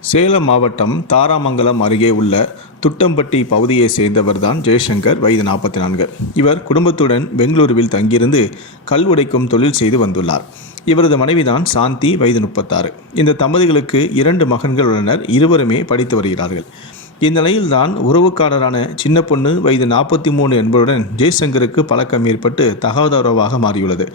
சேலம் மாவட்டம் தாராமங்கலம் அருகே உள்ள துட்டம்பட்டி பகுதியை சேர்ந்தவர்தான் ஜெயசங்கர் வயது நாற்பத்தி நான்கு இவர் குடும்பத்துடன் பெங்களூருவில் தங்கியிருந்து கல் உடைக்கும் தொழில் செய்து வந்துள்ளார். இவரது மனைவிதான் சாந்தி வயது முப்பத்தாறு. இந்த தம்பதிகளுக்கு இரண்டு மகன்கள் உள்ளனர். இருவருமே படித்து வருகிறார்கள். இந்நிலையில்தான் உறவுக்காரரான சின்ன பொண்ணு வயது நாற்பத்தி மூணு என்பதுடன் ஜெய்சங்கருக்கு பழக்கம் ஏற்பட்டு தகாத உறவாக மாறியுள்ளது.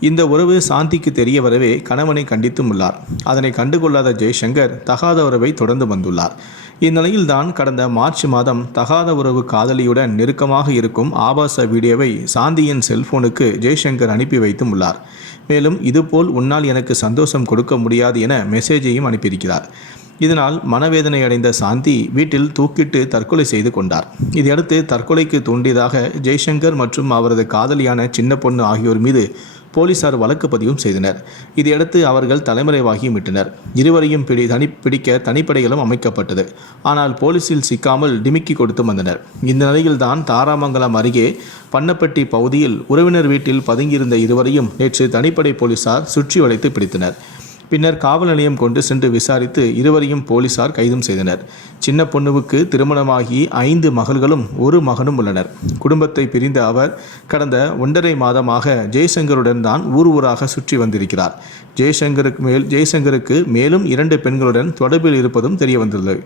இந்த உறவு சாந்திக்கு தெரிய வரவே கணவனை கண்டித்தும் உள்ளார். அதனை கண்டுகொள்ளாத ஜெய்சங்கர் தகாத உறவை தொடர்ந்து வந்துள்ளார். இந்நிலையில்தான் கடந்த மார்ச் மாதம் தகாத உறவு காதலியுடன் நெருக்கமாக இருக்கும் ஆபாச வீடியோவை சாந்தியின் செல்போனுக்கு ஜெய்சங்கர் அனுப்பி வைத்தும் உள்ளார். மேலும் இதுபோல் உன்னால் எனக்கு சந்தோஷம் கொடுக்க முடியாது என மெசேஜையும் அனுப்பியிருக்கிறார். இதனால் மனவேதனை அடைந்த சாந்தி வீட்டில் தூக்கிட்டு தற்கொலை செய்து கொண்டார். இதையடுத்து தற்கொலைக்கு தூண்டியதாக ஜெய்சங்கர் மற்றும் அவரது காதலியான சின்ன பொண்ணு ஆகியோர் மீது போலீசார் வழக்கு பதிவும் செய்தனர். இதையடுத்து அவர்கள் தலைமறைவாகி விட்டனர் இருவரையும் பிடி தனி பிடிக்க தனிப்படைகளும் அமைக்கப்பட்டது. ஆனால் போலீசில் சிக்காமல் டிமிக்கி கொடுத்து வந்தனர். இந்த நிலையில்தான் தாராமங்கலம் அருகே பண்ணப்பட்டி பகுதியில் உறவினர் வீட்டில் பதுங்கியிருந்த இருவரையும் நேற்று தனிப்படை போலீசார் சுற்றி வளைத்து பிடித்தனர். பின்னர் காவல் நிலையம் கொண்டு சென்று விசாரித்து இருவரையும் போலீசார் கைதும் செய்தனர். சின்ன பொண்ணுவுக்கு திருமணமாகி ஐந்து மகள்களும் ஒரு மகனும் உள்ளனர். குடும்பத்தை பிரிந்த அவர் கடந்த ஒன்றரை மாதமாக ஜெய்சங்கருடன் தான் ஊர் ஊராக சுற்றி வந்திருக்கிறார். ஜெய்சங்கருக்கு மேல் ஜெய்சங்கருக்கு மேலும் இரண்டு பெண்களுடன் தொடர்பில் இருப்பதும் தெரிய வந்துள்ளது